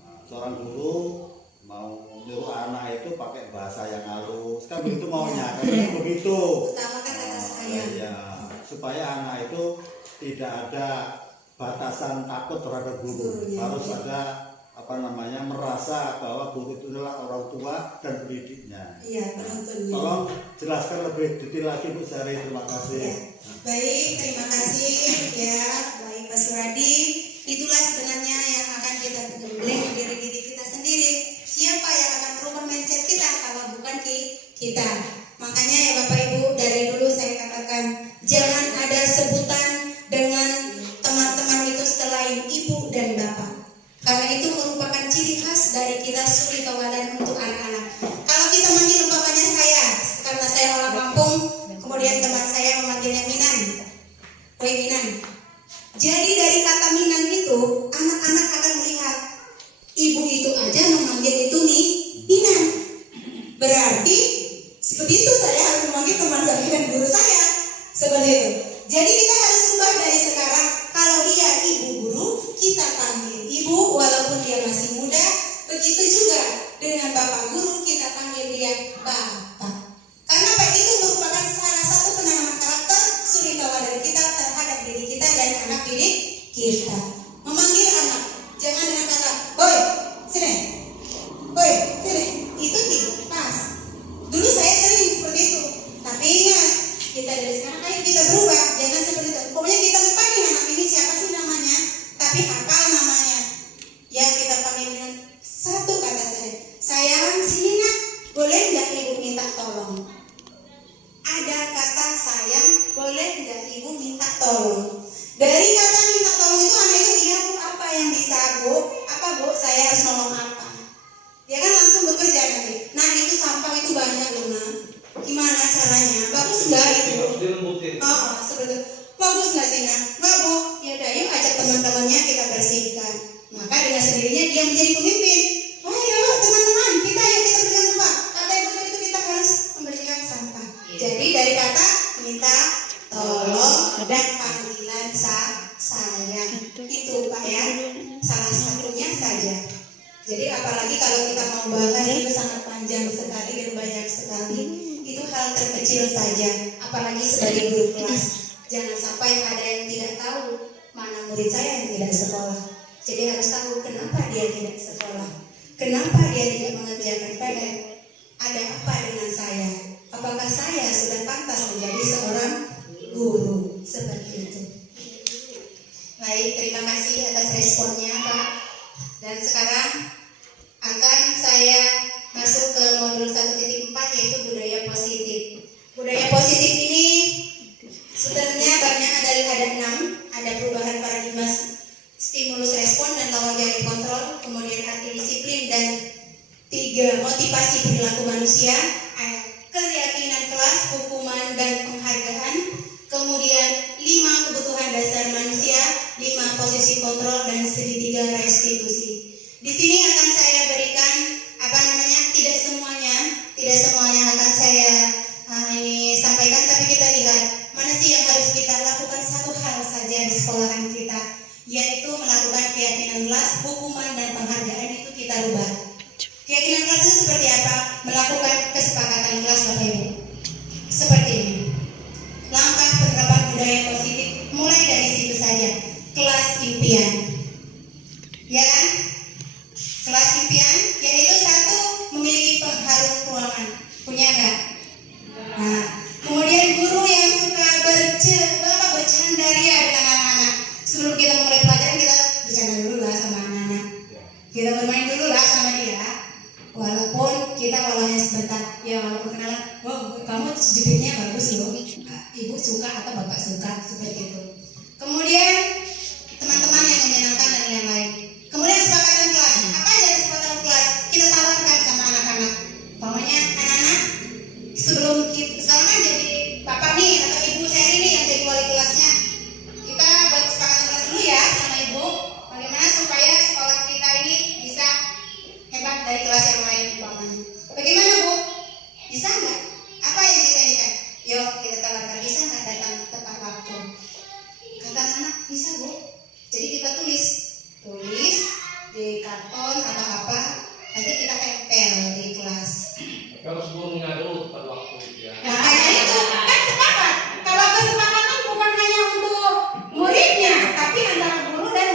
Nah, seorang guru mau nyuruh anak itu pakai bahasa yang halus, kan begitu maunya, kan begitu. Utamakan kata saya. Ya, supaya anak itu tidak ada batasan takut terhadap guru. Harus ada merasa bahwa guru itu adalah orang tua dan pendidiknya. Iya, penontonnya. Tolong jelaskan lebih detail lagi Bu Sari, terima kasih. Ya. Baik, terima kasih ya. Baik Pak Suradi, itulah sebenarnya yang akan kita gembleng diri kita sendiri. Siapa yang akan merubah mindset kita kalau bukan kita? Makanya ya Bapak Ibu, dari dulu saya katakan jangan ada sebutan dengan teman-teman itu selain ibu dan bapak. Karena itu merupakan ciri khas dari kita suri tauladan untuk anak-anak. Kalau kita Berarti seperti itu saya harus memanggil teman saya dan guru saya. Seperti itu. Jadi kita harus ubah dari sekarang. Kalau dia ibu guru, kita panggil ibu walaupun dia masih muda. Begitu juga dengan bapak guru, kita panggil dia bapak. Karena baik itu merupakan salah satu penanaman karakter suri tauladan kita terhadap diri kita dan anak didik kita. Memanggil anak, jangan dengan kata, boy, sini, boy, sini. Itu tidak pas. Dulu saya sering seperti itu. Tapi ingat, kita dari sekarang ayo kita berubah. Jangan seperti itu. Pokoknya kita panggil anak ini siapa sih namanya, tapi hafal namanya. Ya kita panggil dengan satu kata saja. Sayang, sini nak, boleh nggak ibu minta tolong? Ada kata sayang, boleh nggak ibu minta tolong? Dari kata minta tolong itu anak itu iya bu, apa yang bisa bu? Apa bu, saya harus nolong apa? Dia kan langsung bekerja nanti. Nah itu sampah itu banyak loh nak. Gimana caranya? Bagus nggak itu? Harus dilembutin. Oh seperti itu. Bagus nggak sih nak? Nggak bu. Ya udah yuk ajak teman-temannya kita bersihkan. Maka dengan sendirinya dia menjadi pemimpin. Ayo teman-teman kita bersihkan sampah. Kata ibu saya itu kita harus membersihkan sampah. Jadi dari kata minta tolong dan panggilan sayang itu Pak ya, salah satunya saja. Jadi apalagi kalau kita mau bahas itu sangat panjang sekali dan banyak sekali. Itu hal terkecil saja. Apalagi sebagai guru kelas, jangan sampai ada yang tidak tahu mana murid saya yang tidak sekolah. Jadi harus tahu kenapa dia tidak sekolah, kenapa dia tidak mengerjakan PR. Ada apa dengan saya? Apakah saya sudah pantas menjadi seorang guru? Seperti itu. Baik, terima kasih atas responnya Pak. Dan sekarang akan saya masuk ke modul 1.4 yaitu budaya positif. Budaya positif ini sebenarnya banyak, ada 6. Ada perubahan paradigma, stimulus respon dan lawan dari kontrol, kemudian arti disiplin, dan 3 motivasi perilaku manusia, keyakinan kelas, hukuman dan penghargaan, kemudian 5 kebutuhan dasar manusia, 5 posisi kontrol, dan segitiga restitusi. Di sini akan saya berikan tidak semuanya akan saya ini sampaikan, tapi kita lihat mana sih yang harus kita lakukan. Satu hal saja di sekolahan kita, yaitu melakukan keyakinan kelas, hukuman dan penghargaan itu kita rubah. Keyakinan kelas itu seperti apa? Melakukan kesepakatan kelas Bapak Ibu. Seperti ini. Langkah penerapan budaya positif mulai dari situ saja. Kelas impian. Ya kan? Kelas impian yaitu 1 memiliki pengharum ruangan. Punya enggak? Nah, kemudian guru yang suka bercanda dengan anak-anak. Sebelum kita mulai pelajaran kita bercanda dulu lah sama anak-anak. Kita bermain dulu lah sama dia. Walaupun kita walaunya sebentar, ya walaupun kenalan, wow kamu jepitnya bagus loh, ibu suka atau bapak suka, seperti itu. Kemudian teman-teman yang menyenangkan dan yang lain. Kemudian kesepakatan kelas. Apa aja kesepakatan kelas? Kita tawarkan sama anak-anak. Pokoknya anak-anak sebelum kita, sekarang kan jadi bapak nih atau ibu saya ini yang jadi wali kelasnya. Kita buat kesepakatan kelas dulu ya sama ibu. Bagaimana supaya sekolah kita ini bisa hebat dari kelas yang lain umpamanya. Bagaimana Bu? Bisa nggak? Apa yang kita ini kan? Yuk kita tawarkan, bisa nggak datang tepat waktu? Kata anak bisa Bu. Jadi kita tulis di karton atau apa, nanti kita tempel di kelas. Kalau sebelumnya dulu tepat waktu ya. Nah hanya itu kan sepakat. Kalau kesepakatan bukan hanya untuk muridnya, tapi antara guru dan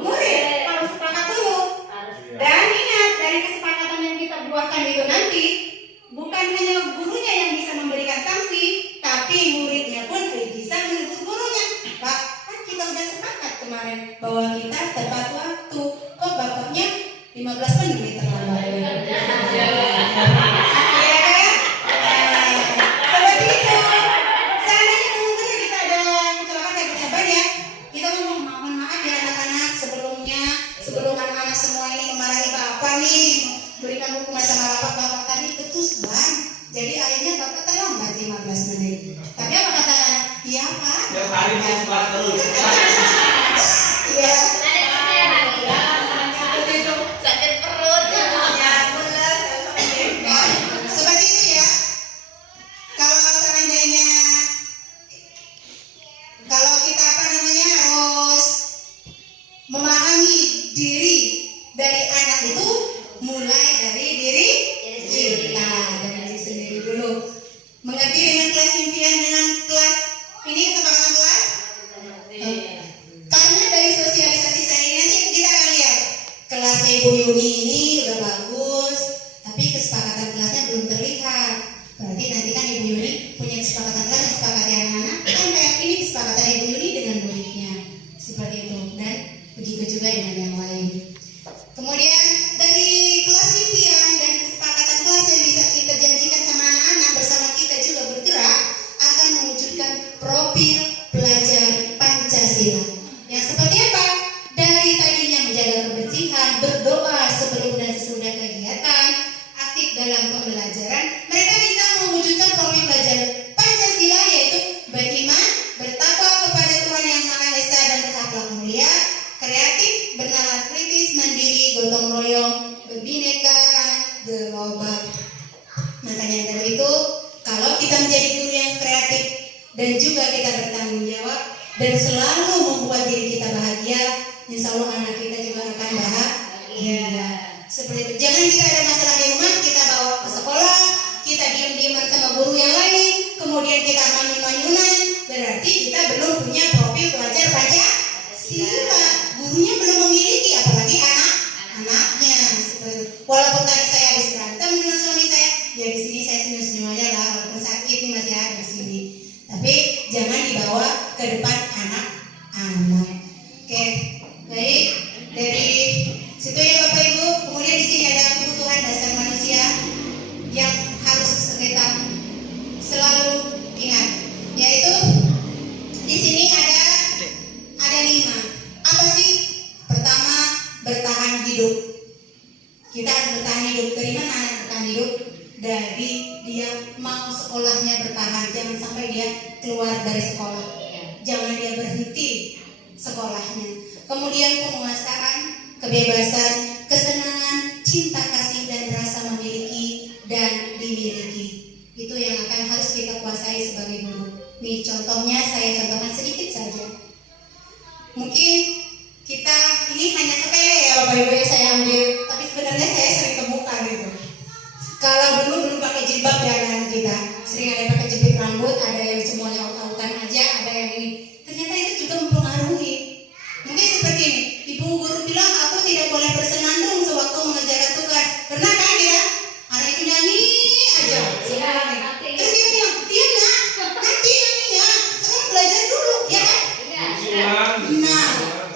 murid. Harus sepakat dulu. Dan ingat, dari kesepakatan yang kita buatkan itu nanti bukan hanya gurunya yang bisa memberikan sanksi, tapi muridnya pun bisa menegur gurunya. Pak, kan kita udah sepakat kemarin bahwa kita tepat waktu. Kok bapaknya 15 menit terlambat? Berikan hukuman sama bapak tadi betul Bang. Jadi akhirnya bapak terlambat 15 menit. Tapi apa kata anak? Iya Pak. Yang hari itu sekolah terus. Iya. Seperti itu. Sakit perut. Ya benar. Seperti dari diri sendiri dulu. Mengerti dengan kelas impian dengan kelas ini kesepakatan kelas? Karena dari sosialisasi saya ini nanti kita akan lihat kelasnya Ibu Yuni ini udah bagus, tapi kesepakatan kelasnya belum terlihat. Berarti nanti kan Ibu Yuni punya kesepakatan kelas yang sepakati anak-anak, kan kayak ini kesepakatan Ibu Yuni dengan muridnya, seperti itu, dan begitu juga dengan yang lain. Kemudian dari kelas impian dan kesepakatan kelas yang bisa kita janjikan sama anak-anak, bersama kita juga bergerak akan mewujudkan profil pelajar Pancasila yang seperti apa? Dari tadinya menjaga kebersihan, berdoa sebelum dan sesudah kegiatan, aktif dalam pembelajaran, mereka bisa mewujudkan profil pelajar Pancasila, yaitu beriman, bertakwa kepada Tuhan Yang Maha Esa dan berakhlak mulia, kreatif, bernalar kritis, mandiri, gotong royong, berbineka, global. Makanya dari itu, kalau kita menjadi guru yang kreatif dan juga kita bertanggung jawab dan selalu membuat diri kita bahagia, insya Allah anak kita juga akan bahagia. Seperti itu. Jangan kita ada masalah di rumah, kita bawa ke sekolah, kita diam-diaman sama guru yang lain, kemudian kita manyun-manyunan, berarti kita belum punya profil pelajar Pancasila. Gurunya belum memiliki, apalagi anak-anaknya. Seperti itu. Walaupun tadi saya habis berantem dengan suami saya, ya di sini saya senyum-senyum aja lah, walaupun sakit nih masih ada di sini. Tapi jangan dibawa ke depan anak-anak. Oke, baik. Dari situ ya Bapak Ibu. Kemudian di sini ada kebutuhan dasar manusia yang harus kita selalu ingat, yaitu di sini ada 5. Apa sih? Pertama, bertahan hidup. Kita harus bertahan hidup. Dari mana anak bertahan hidup? Dari dia mau sekolahnya bertahan, jangan sampai dia keluar dari sekolah, jangan dia berhenti sekolahnya. Kemudian penguasaan, kebebasan, kesenangan, cinta kasih dan rasa memiliki dan dimiliki, itu yang akan harus kita kuasai sebagai guru. Nih contohnya, saya contohkan sedikit saja. Mungkin kita ini hanya sepele ya Bapak Ibu yang saya ambil, tapi sebenarnya saya sering temukan gitu. Kalau dulu belum pakai jilbab ya anak kita, sering ada yang pakai jepit rambut, ada yang semuanya aut-autan aja, ada yang ini. Ternyata itu juga mempengaruhi. Mungkin seperti ini, ibu guru bilang aku tidak boleh bersenandung sewaktu mengerjakan tugas. Pernah kan ya? Anak itu nyanyi aja. Terus dia bilang, diam nak, nanti nyanyinya, sekarang belajar dulu, ya kan? Nah,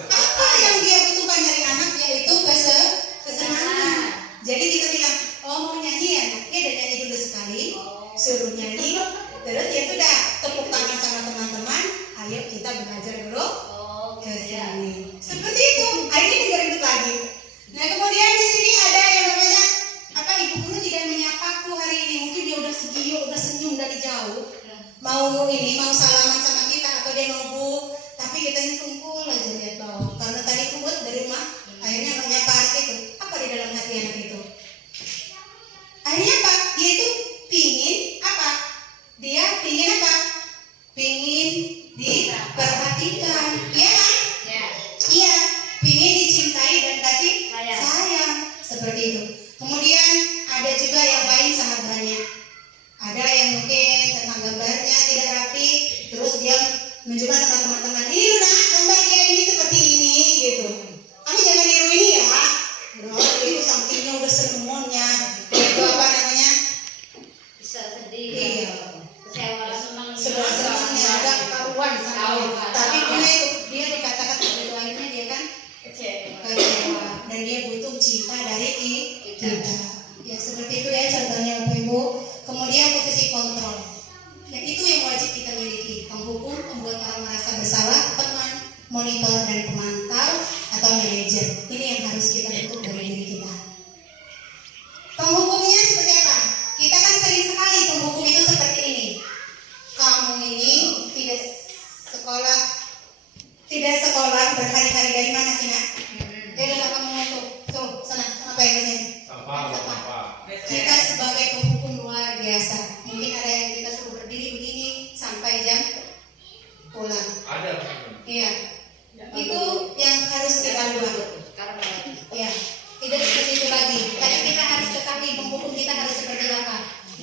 apa yang dia butuhkan dari anak yaitu kesenangan. Jadi kita bilang, oh mau nyanyi ya, dia udah nyanyi dulu sekali, suruh nyanyi, terus ya sudah tepuk tangan sama teman-teman, ayo kita belajar dulu ke sini. Seperti itu, akhirnya dengerin lagi. Nah kemudian di sini ada yang namanya apa, ibu guru tidak menyapaku hari ini, mungkin dia udah segio, udah senyum dari jauh, mau salaman sama kita atau dia mau bu, tapi kita ini kumpul aja lihat bawah, karena tadi kuat dari rumah, akhirnya menyapa anak itu. Apa di dalam hati anak itu? Akhirnya apa? Dia itu pingin apa? Dia pingin apa? Pingin diperhatikan, iya kan? Iya, pingin dicintai dan kasih sayang, seperti itu. Kemudian ada juga yang lain sangat banyak. Ada yang mungkin tentang gambarnya tidak rapi, terus dia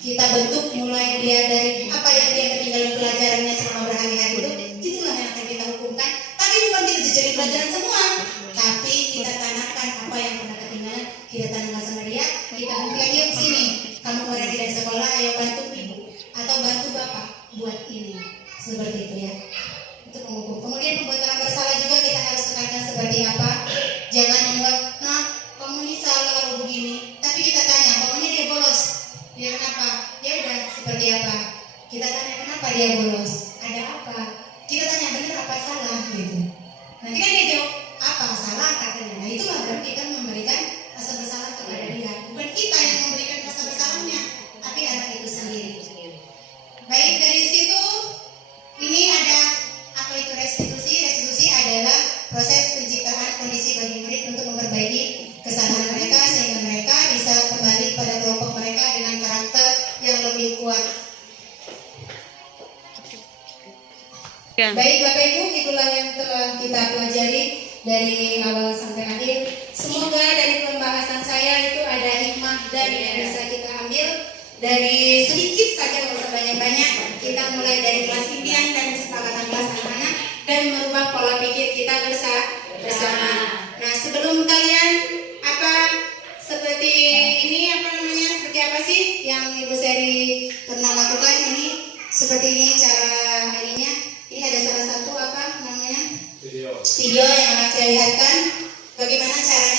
kita bentuk mulai dia dari apa yang dia ketinggalan pelajarannya selama berhari-hari itulah yang akan kita hukumkan. Tapi bukan kita jejerin pelajaran semua, tapi kita tanamkan apa yang pernah ketinggalan, kita tanamkan sama dia, kita bilang yuk sini, kamu kemarin dari sekolah, ayo bantu ibu atau bantu bapak buat ini, seperti itu ya. Itu menghukum. Kemudian membuat orang bersalah juga kita harus tekankan seperti apa. Jangan membuat, nah kamu ini salah kalau begini. Tapi kita tanya, pokoknya dia bolos. Dia kenapa? Ya udah seperti apa? Kita tanya kenapa dia bolos? Ada apa? Kita tanya benar apa salah gitu. Nanti kan dia jawab apa salah katanya. Nah itu baru kita memberikan rasa bersalah kepada dia. Bukan kita yang memberikan rasa bersalahnya, tapi anak itu sendiri. Baik, dari situ ini ada apa itu restitusi? Restitusi adalah proses penciptaan kondisi bagi murid untuk memperbaiki kesalahan mereka sehingga mereka bisa kembali pada kelompok mereka dengan karakter yang lebih kuat. Baik Bapak Ibu, itulah yang telah kita pelajari dari awal sampai akhir. Semoga dari pembahasan saya itu ada hikmah dan yang bisa kita ambil dari sedikit saja, nggak usah banyak-banyak. Kita mulai dari kelas impian dan kesepakatan kelas anak-anak dan merubah pola pikir kita bersama. Nah sebelum kalian seperti ini seperti apa sih yang Ibu Seri pernah lakukan ini? Seperti ini cara ininya. Ini ada salah satu video yang akan saya lihatkan bagaimana caranya